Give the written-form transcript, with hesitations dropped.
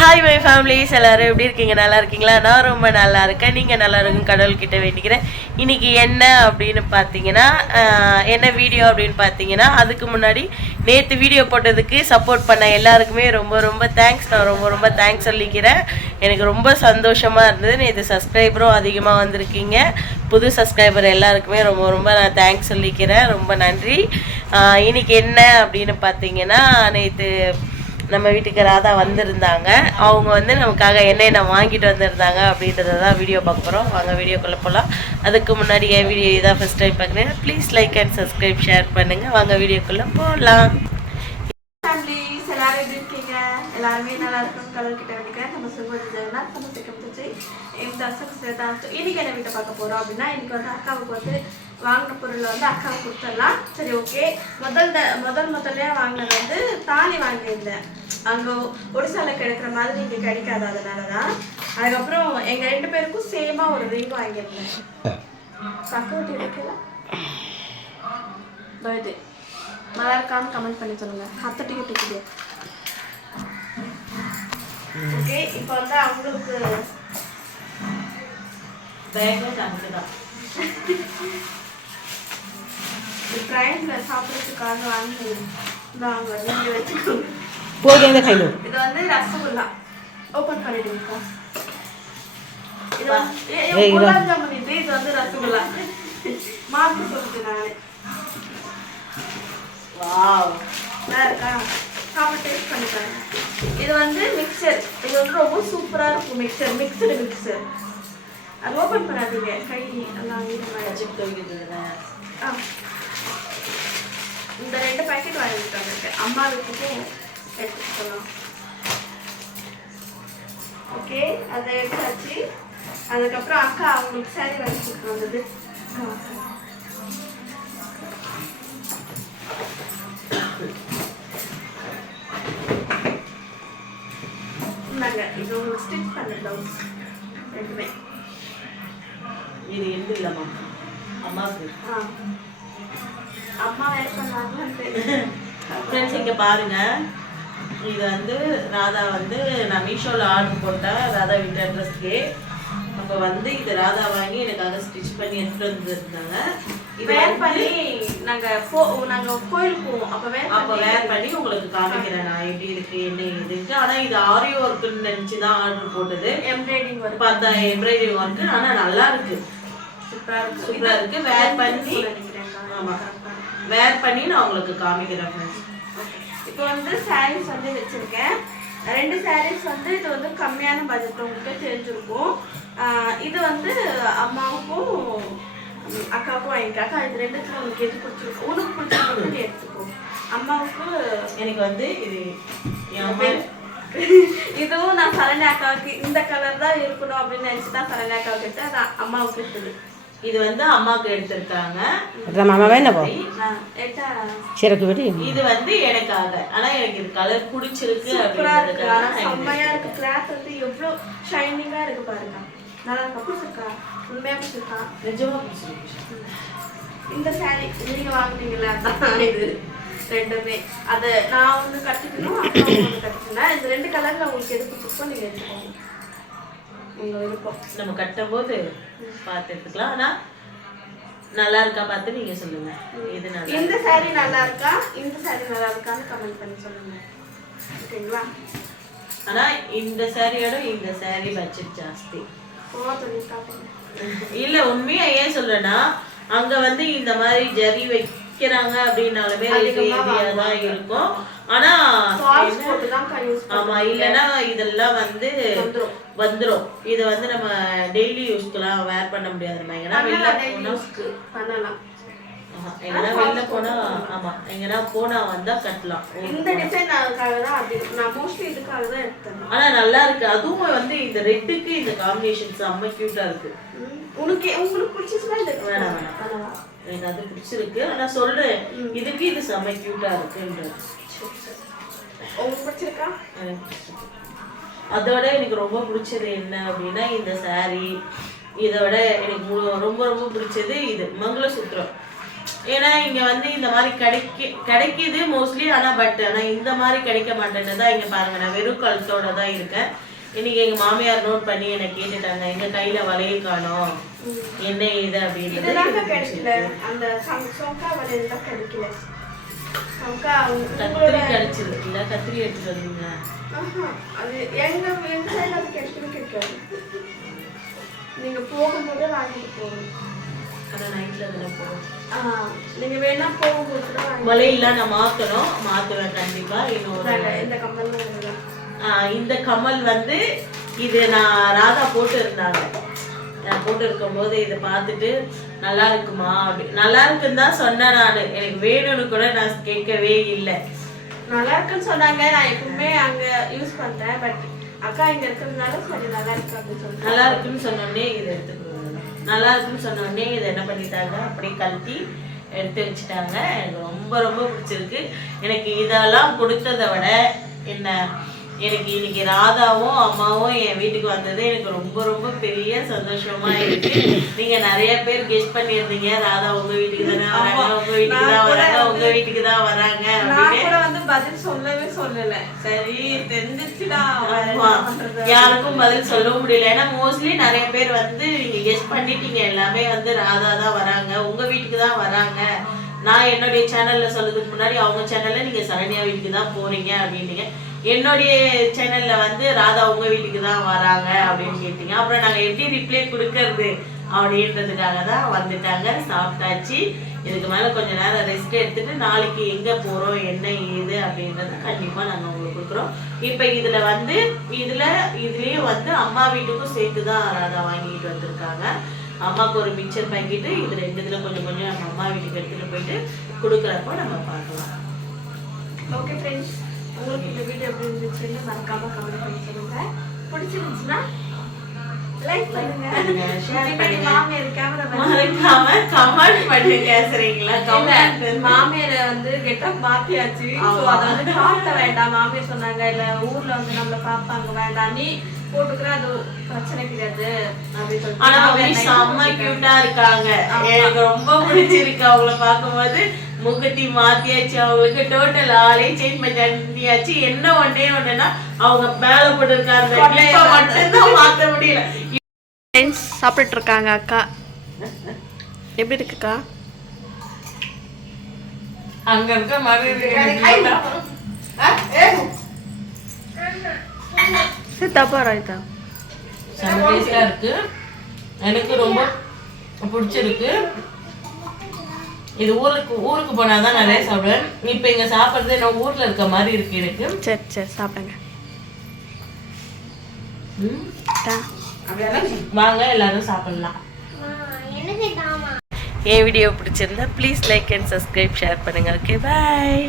Hi my families, எல்லோரும் எப்படி இருக்கீங்க? நல்லா இருக்கீங்களா? நான் ரொம்ப நல்லா இருக்கேன். நீங்கள் நல்லா இருக்கும் கடவுள்கிட்ட வேண்டிக்கிறேன். இன்றைக்கி என்ன அப்படின்னு பார்த்தீங்கன்னா, என்ன வீடியோ அப்படின்னு பார்த்தீங்கன்னா, அதுக்கு முன்னாடி நேற்று வீடியோ போட்டதுக்கு சப்போர்ட் பண்ண எல்லாருக்குமே ரொம்ப ரொம்ப தேங்க்ஸ். நான் ரொம்ப தேங்க்ஸ் சொல்லிக்கிறேன். எனக்கு ரொம்ப சந்தோஷமாக இருந்தது. நேற்று சப்ஸ்கிரைபரும் அதிகமாக வந்திருக்கீங்க. புது சப்ஸ்கிரைபர் எல்லாருக்குமே ரொம்ப நான் தேங்க்ஸ் சொல்லிக்கிறேன். ரொம்ப நன்றி. இன்றைக்கி என்ன அப்படின்னு பார்த்தீங்கன்னா, நேற்று நம்ம வீட்டுக்கு ராதா வந்திருந்தாங்க. அவங்க வந்து நமக்காக என்னென்ன வாங்கிட்டு வந்திருந்தாங்க அப்படின்றத தான் வீடியோ பார்க்க போகிறோம். வாங்க வீடியோக்குள்ளே போகலாம். அதுக்கு முன்னாடி என் வீடியோ இதான் ஃபஸ்ட் டைம் பார்க்குறேன், please like and subscribe share பண்ணுங்கள். வாங்க வீடியோக்குள்ளே போகலாம். ஃபேமிலிஸ் எல்லாரும் எப்படி இருக்கீங்க? எல்லாருமே நல்லா இருக்கும் கடவுள்கிட்ட வேண்டிக்கிறேன். நம்ம சொல்வது ஜெகநாத் நம்ம சிக்கம் தச்சு இந்த இன்னைக்கு என்ன வீட்டை பார்க்க போகிறோம் அப்படின்னா, இன்னைக்கு வந்து அக்காவுக்கு வந்து வாங்கின பொருளை வந்து அக்காவுக்கு கொடுத்துடலாம். சரி, ஓகே. முதல்ல வாங்கினது வந்து தாலி வாங்கியிருந்தேன். அங்கே ஒடிசாவில் கிடைக்கிற மாதிரி இங்கே கிடைக்காது, அதனால தான். அதுக்கப்புறம் எங்கள் 2 பேருக்கும் சேமாக ஒரு ரிங் வாங்கியிருந்தேன். பக்கத்து இருக்குல்ல, பர்த்டே நல்லா இருக்கான்னு கமெண்ட் பண்ணி சொல்லுங்க. அத்தை டிக்கெட் இருக்குது. ஓகே, இப்போ வந்து அவங்களுக்கு ட்ரெயின்ல சாப்பிட்றதுக்காக வாங்கி நாங்க நீங்க வச்சுக்கோங்க. இது வந்து ரசகுல்லா ஓபன் பண்ணிடுங்கக்கா. இது வந்து குலாப் ஜாமுன். இது வந்து ரசகுல்லா மாத்தி சொல்லுது நானே. வாவ், நல்லா இருக்கா? சாப்பிட்டு டேஸ்ட் பண்ணிட்டாங்க. இது வந்து மிக்சர். இது வந்து ரொம்ப சூப்பரா இருக்கும். Mixed mixer. அது ஓபன் பண்ணாதீங்க, கை எல்லாம் இந்த 2 பேக்கெட் வாங்கிட்டாங்க. அம்மா வீட்டுக்கும் எடுத்துட்டு போகலாம். ஓகே, அதை எடுத்தாச்சு. அதுக்கப்புறம் அக்கா அவங்களுக்கு சாரி வாங்கி கொடுத்து வந்தது. இது உங்களுக்கு ஸ்டிச் பண்ண ப்ளவுஸ் ரெண்டுமே. இது எந்த இல்லைம்மா, அம்மாவுக்கு. அம்மா வேலை பண்ணாங்க. ஃப்ரெண்ட்ஸ், இங்கே பாருங்கள். இது வந்து ராதா வந்து நான் மீஷோவில் ஆர்டர் போட்டேன், ராதா வீட்டு அட்ரஸ்க்கு. அப்போ வந்து இது ராதா வாங்கி எனக்காக ஸ்டிச் பண்ணி எடுத்துகிட்டு வந்துருந்தாங்க. இது வேர் பண்ணி நாங்கள் கோயிலுக்கு போவோம். அப்போ வேர் பண்ணி உங்களுக்கு காமிக்கிறேன் நான் எப்படி இருக்கு என்ன இதுக்கு. ஆனால் இது ஆரியோ ஒர்க்குன்னு நினச்சி தான் ஆர்டர் போட்டது. எம்ப்ராய்டிங் ஒர்க், பார்த்தா எம்ப்ராய்டிங் ஒர்க்கு. ஆனால் நல்லா இருக்கு, சூப்பராக இருக்கு. வேர் பண்ணி, ஆமாம், வேர் பண்ணி நான் உங்களுக்கு காமிக்கிறேன் ஃப்ரெண்ட்ஸ். இப்போ வந்து சாரீஸ் வந்து வச்சுருக்கேன். 2 சாரீஸ் வந்து இது வந்து கம்மியான பட்ஜெட், உங்களுக்கு தெரிஞ்சிருக்கும். இது வந்து அம்மாவுக்கும் அக்காவுக்கும் வாங்கிக்காக்கா. இது 2த்துல உங்களுக்கு எது பிடிச்சிருக்கும், உனக்கு பிடிச்சிருக்கு எடுத்துக்கோ. அம்மாவுக்கு எனக்கு வந்து இது இதுவும் நான் சரண்யா அக்காவுக்கு இந்த கலர் தான் இருக்கணும் அப்படின்னு நினச்சி தான் சரண்யா அக்காவுக்கு எடுத்து அது அம்மாவுக்கு எடுத்தது. இது வந்து அம்மாவுக்கு எடுத்திருக்காங்க. இது வந்து எனக்காக. ஆனா எனக்கு இது கலர் பிடிச்சிருக்கு. செம்மையா இருக்கு. கிளாத் வந்து எவ்வளோ ஷைனிங்கா இருக்கு பாருங்க. நல்லா இருக்கா? பிடிச்சிருக்கா? உண்மையா பிடிச்சிருக்கா? நிஜமா பிடிச்சிருக்கு. இந்த சாரி நீங்க வாங்குனீங்களா? அதான் இது ரெண்டுமே. அதை நான் ஒன்று கட்டிக்கணும், அம்மா ஒன்று கட்டிக்கணும். இந்த 2 கலர்ல உங்களுக்கு எது பிடிச்சிருக்கோ நீங்க எடுத்துக்கோங்க, உங்க விருப்பம். நம்ம கட்டும் போது பார்த்து எடுத்துக்கலாம். ஆனா நல்லா இருக்கா பார்த்து நீங்க சொல்லுங்க. இது நல்லா, இந்த சாரி நல்லா இருக்கா, இந்த சாரி நல்லா இருக்கான்னு கமெண்ட் பண்ணி சொல்லுங்க, ஓகேங்களா? ஆனா இந்த சாரியோட இந்த சாரி பட்ஜெட் ஜாஸ்தி. இல்ல, உண்மையா ஏன் சொல்றேன்னா, அங்க வந்து இந்த மாதிரி ஜரி வைக்கிறாங்க அப்படின்னாலுமே தான் இருக்கும். ஆனா ஆமா, இல்லைன்னா இதெல்லாம் வந்து வந்துடும். இதை வந்து நம்ம டெய்லி யூஸ்க்குலாம் வேர் பண்ண முடியாது. நம்ம எங்கன்னா வெளில போனா, ஆமா, எங்கன்னா போனா வந்தா கட்டலாம். இந்த டிசைன் நான் மோஸ்ட்லி இதுக்காக தான் எடுத்தேன். ஆனா நல்லா இருக்கு. அதுவும் வந்து இந்த ரெட்டுக்கு இந்த காம்பினேஷன் செம்ம கியூட்டா இருக்கு. உங்களுக்கு பிடிச்சிருக்கா? இது வேணாம், எனக்கு அது பிடிச்சிருக்கு. ஆனா சொல்றேன், இதுக்கு இது செம்ம கியூட்டா இருக்குன்றது. உங்களுக்கு பிடிச்சிருக்கா? அதோட எனக்கு ரொம்ப பிடிச்சது என்ன அப்படின்னா இந்த சாரி. இதோட எனக்கு ரொம்ப ரொம்ப பிடிச்சது இது மங்களசூத்திரம். ஏன்னா இங்க வந்து இந்த மாதிரி கிடைக்குது மோஸ்ட்லி. ஆனா இந்த மாதிரி கிடைக்க மாட்டேன்னு இங்க பாருங்க, நான் வெறும் கழுத்தோட தான் இருக்கேன். இன்னைக்கு எங்க மாமியார் நோட் பண்ணி என்ன கேட்டுட்டாங்க, எங்க கையில வளையல் காணோம், என்ன இது அப்படின்றது. அந்த சோக்கா வளையல் தான் கிடைக்கல. கத்திரி கிடைச்சிருக்குல்ல, கத்திரி எடுத்துட்டு வந்தீங்க. அது எங்க சைடுல அது கிடைக்காது. நீங்க போகும்போது வாங்கிட்டு போகணும். ஆனா நைட்ல அதுல போகும். நீங்க வேணா போகும்போது வளையல்லாம் நான் மாத்துவேன் கண்டிப்பா. இந்த கம்மல் இந்த கம்மல் வந்து இது நான் ராதா போட்டு இருந்தாங்க. நான் போட்டு இருக்கும்போது இதை பார்த்துட்டு நல்லா இருக்குமா அப்படி, நல்லா இருக்குன்னு தான் சொன்னேன். நான் எனக்கு வேணும்னு கூட நான் கேட்கவே இல்லை. நல்லா இருக்குன்னு சொன்னாங்க. நான் எப்பவுமே அங்க யூஸ் பண்றேன். பட் அக்கா இங்க இருக்கிறதுனால சரி நல்லா இருக்கு அப்படின்னு சொல்லிட்டு, நல்லா இருக்குன்னு சொன்னோடனே இதை எடுத்துக்கணும். நல்லா இருக்குன்னு சொன்னோடனே இதை என்ன பண்ணிட்டாங்க, அப்படியே கழட்டி எடுத்து வச்சுட்டாங்க. எனக்கு ரொம்ப ரொம்ப பிடிச்சிருக்கு. எனக்கு இதெல்லாம் கொடுத்ததை விட எனக்கு இன்னைக்கு ராதாவும் அம்மாவும் என் வீட்டுக்கு வந்தது எனக்கு ரொம்ப ரொம்ப பெரிய சந்தோஷமா இருக்கு. நீங்க நிறைய பேர் கெஸ் பண்ணியிருந்தீங்க, ராதா உங்க வீட்டுக்கு தானே வராங்க, உங்க வீட்டுக்கு தான் வராங்க, உங்க வீட்டுக்கு தான் வராங்க அப்படின்னு. வந்து பதில் சொல்லல. சரி தெரிஞ்சிச்சுடா, யாருக்கும் பதில் சொல்ல முடியல. ஏன்னா மோஸ்ட்லி நிறைய பேர் வந்து நீங்க கெஸ் பண்ணிட்டீங்க, எல்லாமே வந்து ராதா தான் வராங்க, உங்க வீட்டுக்கு தான் வராங்க. நான் என்னுடைய சேனல்ல சொல்றதுக்கு முன்னாடி அவங்க சேனல்ல நீங்க சரண்யா வீட்டுக்கு தான் போறீங்க அப்படின்னீங்க. என்னுடைய சேனல்ல வந்து ராதா உங்க வீட்டுக்கு தான் வராங்க அப்படின்னு கேட்டீங்க. அப்புறம் நாங்க எப்படி ரிப்ளை கொடுக்கறது அப்படின்றதுக்காக தான் வந்துட்டாங்க. சாப்பிட்டாச்சு. இதுக்கு மேல கொஞ்ச நேரம் ரெஸ்ட் எடுத்துட்டு நாளைக்கு எங்க போறோம் என்ன ஏது அப்படின்றத கண்டிப்பா நாங்க உங்களுக்கு கொடுக்குறோம். இப்ப இதுலயே வந்து அம்மா வீட்டுக்கும் சேர்த்துதான் ராதா வாங்கிட்டு வந்திருக்காங்க. அம்மாவுக்கு ஒரு மிக்சர் பாக்கெட்டு, இது ரெண்டுத்துல கொஞ்சம் கொஞ்சம் நம்ம அம்மா வீட்டுக்கு எடுத்துட்டு போயிட்டு கொடுக்குறப்போ நம்ம பார்க்கலாம். ஓகே ஃப்ரெண்ட்ஸ், உங்களுக்கு இந்த வீடியோ எப்படி இருந்துச்சுன்னு மறக்காம கமெண்ட் பண்ணி சொல்லுங்க. பிடிச்சிருந்துச்சுன்னா லைக் பண்ணுங்க, ஷேர் பண்ணுங்க. மாமியார் கேமரா மறக்காம கமெண்ட் பண்ணுங்க. சரிங்களா? மாமியார வந்து கெட்டப் மாத்தியாச்சு. சோ அத வந்து காட்ட வேண்டாம். மாமியார் சொன்னாங்க இல்ல ஊர்ல வந்து நம்மள பாப்பாங்க, வேண்டாம் நீ போட்டுக்கிற, அது பிரச்சனை கிடையாது அப்படின்னு சொல்லிட்டு. ஆனா செம்ம கியூட்டா இருக்காங்க. எனக்கு ரொம்ப பிடிச்சிருக்கு அவங்கள பார்க்கும்போது. முகத்தி மாத்தியாச்சு, அவங்களுக்கு டோட்டல் ஆளே சேஞ்ச் பண்ணியாச்சு. என்ன ஒண்ணுன்னா அவங்க மேல போட்டு இருக்காங்க, மட்டும்தான் மாத்த முடியல. ஃப்ரெண்ட்ஸ் சாப்பிட்டு இருக்காங்க. அக்கா எப்படி இருக்குக்கா? அங்க இருக்க மாதிரி தப்பா ரைட்டா டேஸ்டா இருக்கு. எனக்கு ரொம்ப பிடிச்சிருக்கு. இது ஊருக்கு போனாதான் நிறைய சாப்பிடுவேன். இப்ப இங்க சாப்பிடுறது என்ன ஊர்ல இருக்க மாதிரி இருக்கு எனக்கு. சரி சரி சாப்பிடுங்க. வாங்க எல்லாரும் சாப்பிடலாம். என் வீடியோ பிடிச்சிருந்தா please like and subscribe, share பண்ணுங்க. ஓகே, பாய்.